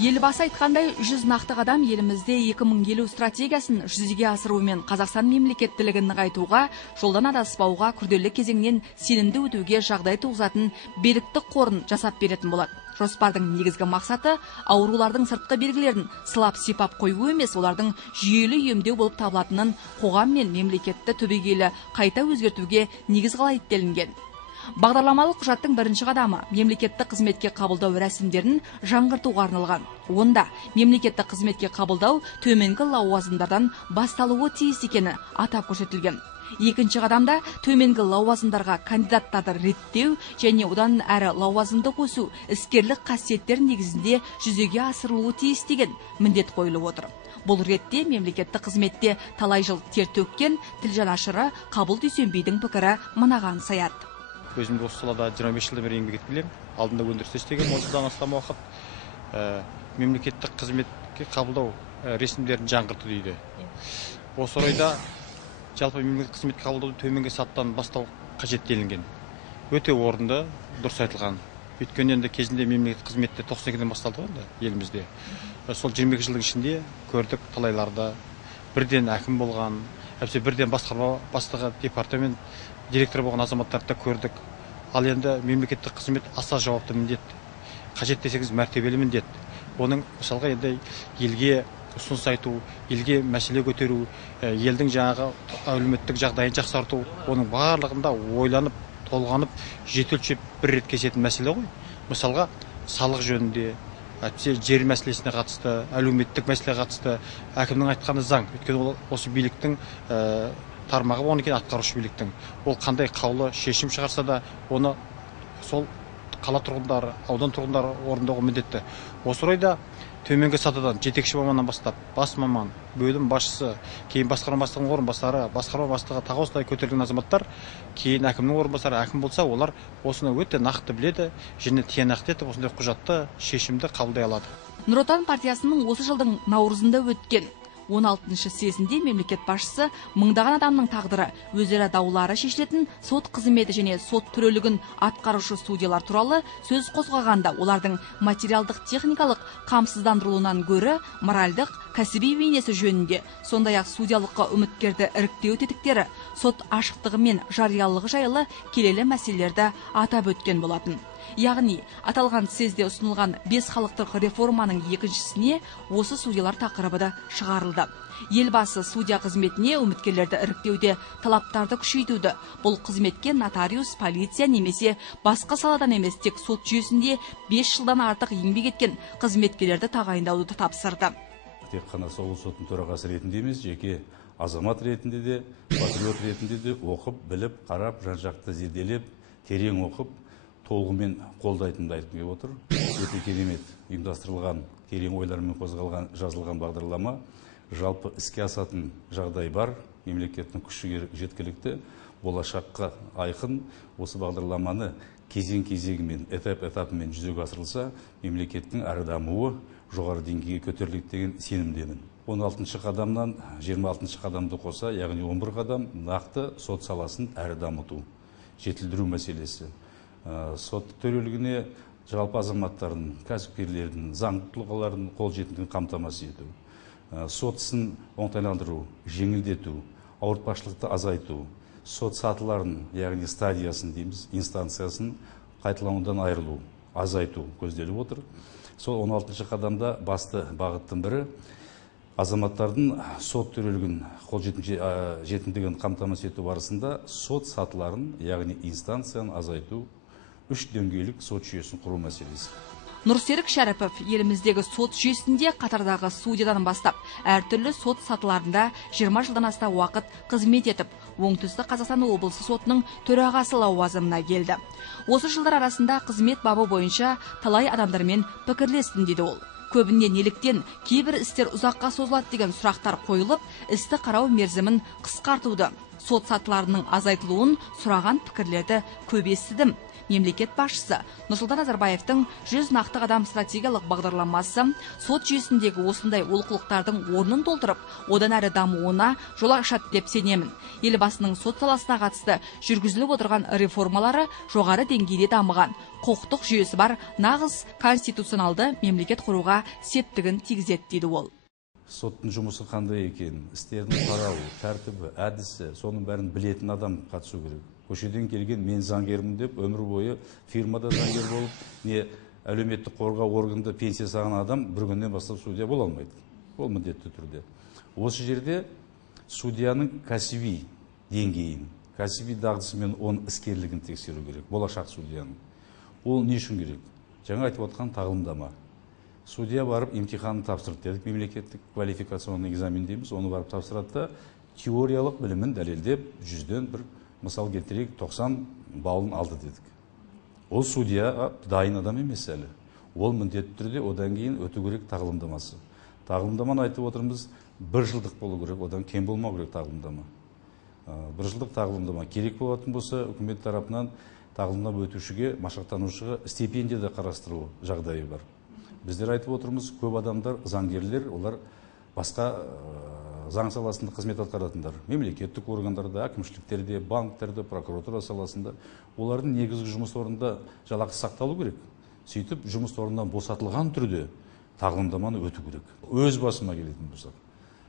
Елбасы айтқандай, 100 нақты қадам елімізде 2050 стратегиясын жүзеге асыруымен Қазақстан мемлекеттілігін нығайтуға, жолдан адаспауға, күрделі кезеңнен сенімді өтуге жағдай туғызатын беріктік қорын жасап беретін болады. Жоспардың негізгі мақсаты аурулардың сыртқы белгілерін сылап сипап қою емес, олардың жүйелі емдеу болып табылатынын қоғам мен мемлекетті түбегейлі қайта өзгертуге негіз қалайды делінген. Бағдарламалық құжаттың бірінші қадамы мемлекеттік қызметке қабылдау рәсімдерін жаңғыртуға арналған. Онда мемлекеттік қызметке қабылдау төменгі лауазымдардан басталуы тиіс екені атап көрсетілген. Екінші қадамда төменгі лауазымдарға кандидаттарды реттеу және одан әрі лауазымды қосу іскерлік қасиеттер негізінде жүзеге асырылуы тиіс деген міндет қойылып отыр. Бұл ретте мемлекеттік қызметте талай жыл тер төккен тіл жанашыры Қабыл Дүйсенбидің пікірі мынаған саяды. Өзім осы салада 25 жылдан бері еңбек етіп келемін. Алдында өндірісте істегенмін, 30-дан астам уақыт. Мемлекеттік қызметке қабылдау рәсімдерін жаңғырту дейді. Осы орайда жалпы мемлекеттік қызметке қабылдауды төменгі сатыдан бастау қажет делінген. Өте орынды, дұрыс айтылған. Өйткені енді кезінде мемлекеттік қызметте 92-ден басталды ғой елімізде. Сол 22 жылдың ішінде көрдік талайларда бірден әкім болған, бірден басқарма бастығы, департамент директор болған азаматтарды көрдік. Ал енді мемлекеттік қызмет аса жауапты міндет. Қажет десеңіз мәртебелі міндет. Оның мысалға енді елге ұсыныс айту, елге мәселе көтеру, елдің жаңағы әлеуметтік жағдайын жақсарту, оның барлығында ойланып, толғанып, жетілшеп бір рет кесетін мәселе ғой. Мысалға салық жөнінде, жер мәселесіне қатысты, әлеуметтік мәселеге қатысты әкімнің айтқаны заң. Өйткені ол осы биліктің тармағы болған екен, атқарушы биліктің. Ол қандай қаулы шешім шығарса да, оны сол қала тұрғындары, аудан тұрғындары орындауға міндетті. Осы орайда төменгі сатыдан жетекші маманнан бастап, бас маман, бөлім басшысы, кейін басқарма бастығының орынбасары, басқарма бастығы тағы осылай көтерілген азаматтар, кейін әкімнің орынбасары әкім болса, олар осыны өте нақты біледі, және тиянақты етіп осындай құжатты шешімді қабылдай алады. Нұр Отан партиясының осы жылдың наурызында өткен 16-шы съезінде мемлекет басшысы мыңдаған адамның тағдыры, өзара даулары шешілетін сот қызметі және сот төрелігін атқарушы судьялар туралы сөз қозғағанда, олардың материалдық техникалық қамсыздандырылуынан гөрі моральдық, кәсіби бейнесі жөнінде, сондай-ақ судьялыққа үміткерді іріктеу тетіктері, сот ашықтығы мен жариялылығы жайлы келелі мәселелерді атап өткен болатын. Яғни, аталған съезде ұсынылған 5 халықтық реформаның екіншісіне осы судьялар тақырыбы да шығарылды. Елбасы судья қызметіне үміткерлерді іріктеуде талаптарды күшейтуді, бұл қызметке нотариус, полиция немесе басқа саладан емес, тек сот жүйесінде 5 жылдан артық еңбек еткен қызметкерлерді тағайындауды тапсырды. Тек қана облыс сотының төрағасы ретінде емес, жеке азамат ретінде де, патриот ретінде де оқып, біліп, қарап, жан-жақты зерделеп, терең оқып, толығымен қолдайтынымды айтып келіп отыр. Өте керемет ұйымдастырылған, терең ойлармен қозғалған, жазылған бағдарлама. Жалпы іске асатын жағдай бар, мемлекеттің күші жеткілікті, болашаққа айқын. Осы бағдарламаны кезең-кезеңімен, этап-этапымен жүзеге асырылса, мемлекеттің әрі дамуы жоғары деңгейге көтеріледі деген сенімдемін. 16-шы қадамнан 26-шы қадамды қоса, яғни 11 қадам нақты сот саласын әрі дамыту, жетілдіру мәселесі. Сот төрелігіне жалпы азаматтардың, кәсіпкерлердің, заңды тұлғалардың қолжетімділігін қамтамасыз ету. Сот ісін оңтайландыру, жеңілдету, ауыртпашылықты азайту, сот сатыларын, яғни стадиясын дейміз, инстанциясын қайталанудан айырылу, азайту көзделіп отыр. Сол 16-шы қадамда басты бағыттың бірі азаматтардың сот төрелігін қолжетімділігін қамтамасыз ету барысында сот сатыларын, яғни инстанцияны азайту, 3 деңгейлік сот жүйесін құру мәселесі. Нұрсерік Шәріпов еліміздегі сот жүйесінде қатардағы судьядан бастап, әртүрлі сот сатыларында 20 жылдан аса уақыт қызмет етіп, Оңтүстік Қазақстан облысы сотының төрағасы лауазымына келді. Осы жылдар арасында қызмет бабы бойынша талай адамдармен пікірлестім дейді ол. Көбіне неліктен кейбір істер ұзаққа созылады деген сұрақтар қойылып, істі қарау мерзімін қысқартуды, сот сатыларының азайтылуын сұраған пікірлерді көп естідім. Мемлекет басшысы Нұрсұлтан Назарбаевтың 100 нақты қадам стратегиялық бағдарламасы сот жүйесіндегі осындай олқылықтардың орнын толтырып, одан әрі дамуына жол ашады деп сенемін. Елбасының сот саласына қатысты жүргізіліп отырған реформалары жоғары деңгейде дамыған, құқықтық жүйесі бар нағыз конституционалды мемлекет құруға септігін тигізеді дейді ол. Соттың жұмысы қандай екен, істердің қарауы, тәртібі, әдісі, соның бәрін білетін адам қатысу керек. Көшеден келген мен заңгермін деп өмір бойы фирмада заңгер болып, не әлеуметтік қорғау органында пенсия саған адам бір күннен бастап судья бола алмайды. Ол міндетті түрде. Осы жерде судьяның кәсіби деңгейін, кәсіби дағдысы мен оның іскерлігін тексеру керек, болашақ судьяның. Ол не үшін керек? Жаңа айтып отқан тағылымдама. Судья барып емтиханын тапсырды дедік, мемлекеттік квалификационный экзамен дейміз, оны барып тапсырады да теориялық білімін дәлелдеп 100-ден бір мысал келтірейік 90 балын алды дедік. Ол судья дайын адам емес әлі. Ол міндетті түрде одан кейін өту керек тағылымдамасы. Тағылымдаманы айтып отырмыз, 1 жылдық болу керек, одан кем болмау керек тағылымдама. 1 жылдық тағылымдама керек болатын болса, үкімет тарапынан тағылымдама өтушіге, машықтанушыға стипендия да қарастыру жағдайы бар. Біздер айтып отырмыз, көп адамдар, заңгерлер, олар басқа заң саласында қызмет атқаратындар. Мемлекеттік органдарда, әкімшіліктерде, банктерде, прокуратура саласында. Олардың негізгі жұмыс орнында жалақысы сақталу керек. Сөйтіп, жұмыс орнынан босатылған түрде тағылымдаманы өту керек. Өз басыма келетін болсақ,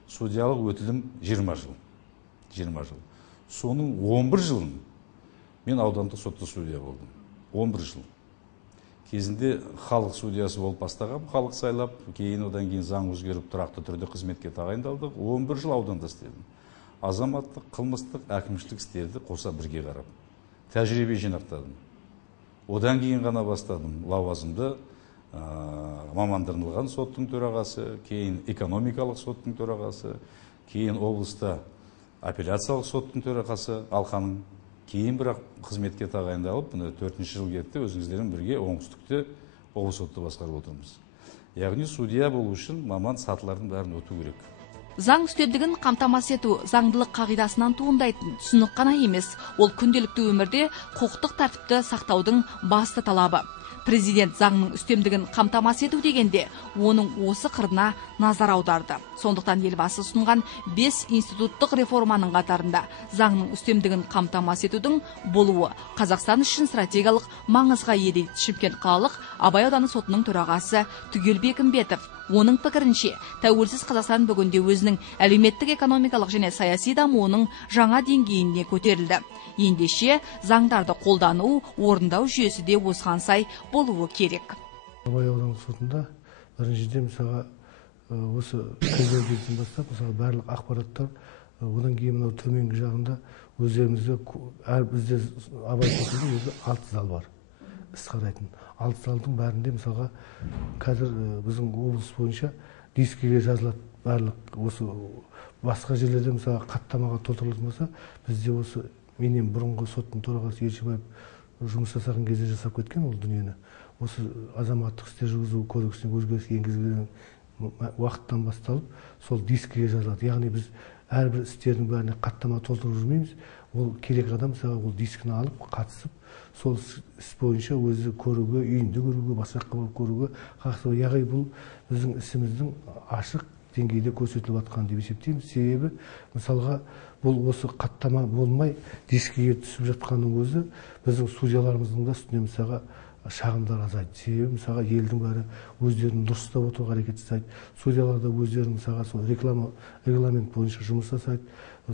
судьялық өтілім 20 жыл. 20 жыл. Соның 11 жылын мен аудандық сотта судья болдым. 11 жыл. Кезінде халық судьясы болып бастағам, халық сайлап, кейін одан кейін заң өзгеріп тұрақты түрде қызметке тағайындалдық. 11 жыл ауданда істедім. Азаматтық, қылмыстық, әкімшілік істерді қоса бірге қарап, тәжірибе жинақтадым. Одан кейін ғана бастадым лауазымды мамандандырылған соттың төрағасы, кейін экономикалық соттың төрағасы, кейін облыста апелляциялық соттың төрағасы Алқаның. Кейін бірақ қызметке тағайындалып, 4-ші жыл кетті, өзіңіздермен бірге оңтүстікте облыс сотты басқарып отырмыз. Яғни судья болу үшін маман сатылардың бәрін өту керек. Заң үстемдігін қамтамасыз ету заңдылық қағидасынан туындайтын түсінік қана емес, ол күнделікті өмірде құқықтық тәртіпті сақтаудың басты талабы. Президент заңның үстемдігін қамтамасыз ету дегенде, оның осы қырына назар аударды. Сондықтан елбасы ұсынған 5 институттық реформаның қатарында заңның үстемдігін қамтамасыз етудің болуы Қазақстан үшін стратегиялық маңызға ие дейді Шымкент қалалық Абай ауданы сотының төрағасы Түгел Бекімбетов. Оның пікірінше, тәуелсіз Қазақстан бүгінде өзінің әлеуметтік, экономикалық және саяси дамуының жаңа деңгейіне көтерілді. Ендеше заңдарды қолдану, орындау жүйесі де осыған сай болуы керек. Абай ауданы сотында біріншіден мысалға осы кезден бастап мысалға барлық ақпараттар, одан кейін мынау төменгі жағында өздерімізде бізде Абай сотында өзі 6 зал бар. Іс қарайтын. 6 залдың бәрінде мысалға қазір біздің облыс бойынша дискіге жазылады барлық осы басқа жерлерде мысалға қаттамаға толтырылатын болса, бізде осы менен бұрынғы соттың төрағасы Елшібаев жұмыс жасаған кезде жасап кеткен ол дүниені. Осы азаматтық істер жүргізу кодексіне өзгеріс енгізілген уақыттан басталып, сол дискіге жазылады. Яғни біз әрбір істердің бәріне қаттама толтырып жүрмейміз. Ол керек адам мысалға ол дискіні алып, қатысып, сол іс бойынша өзі көруге, үйінде көруге, басқа барып көруге қақысы. Яғни бұл біздің ісіміздің ашық деңгейде көрсетіліп жатқан деп есептейміз. Себебі мысалға бұл осы қаттама болмай дискіге түсіп жатқанның өзі біздің судьяларымыздың да үстіне мысалға шағымдар азайды. Себебі мысалға елдің бәрі өздерін дұрыстап отыруға әрекет жасайды. Судьялар да өздерін мысалға сол регламент бойынша жұмыс жасайды.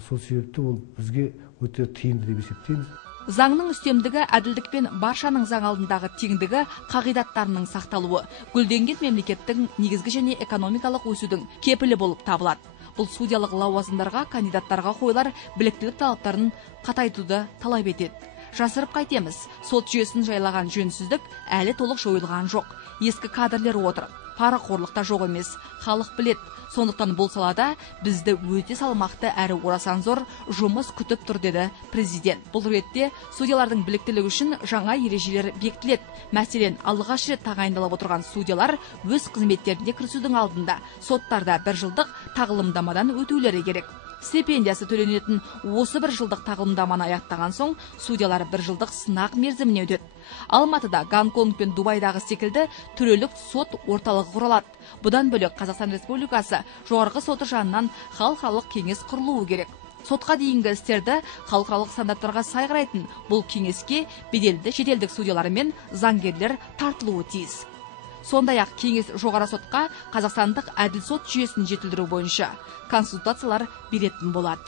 Сол себепті ол бізге өте тиімді деп есептейміз. Заңның үстемдігі, әділдік пен баршаның заң алдындағы теңдігі қағидаттарының сақталуы, гүлденген мемлекеттің негізгі және экономикалық өсудің кепілі болып табылады. Бұл судьялық лауазымдарға кандидаттарға қойылар біліктілік талаптарын қатайтуды талап етеді. Жасырып қайтеміз, сот жүйесін жайлаған жөнсіздік әлі толық жойылған жоқ. Ескі кадрлер отыр. Парақорлықта жоқ емес, халық білет. Сондықтан бұл салада бізді өте салмақты әрі орасан зор жұмыс күтіп тұр деді президент. Бұл ретте судьялардың біліктілігі үшін жаңа ережелер бекітіледі. Мәселен, алғаш рет тағайындалып отырған судьялар өз қызметтеріне кірісудің алдында соттарда 1 жылдық тағылымдамадан өтулері керек. стипендиясы төленетін осы бір жылдық тағылымдаманы аяқтаған соң судьялар бір жылдық сынақ мерзіміне өтеді. Алматыда, Гонконг пен Дубайдағы секілді төрелік сот орталығы құрылады. Бұдан бөлек Қазақстан Республикасы жоғарғы соты жанынан халықаралық кеңес құрылуы керек. Сотқа дейінгі істерді халықаралық стандарттарға сай қарайтын бұл кеңеске беделді шетелдік судьялар мен заңгерлер тартылуы тиіс. Сондай-ақ кеңес жоғары сотқа қазақстандық әділ сот жүйесін жетілдіру бойынша консультациялар беретін болады.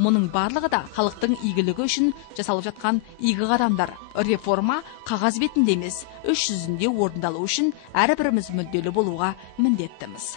Мұның барлығы да халықтың игілігі үшін жасалып жатқан игі қадамдар. Реформа қағаз бетінде емес, іс жүзінде орындалу үшін әрбіріміз мүдделі болуға міндеттіміз.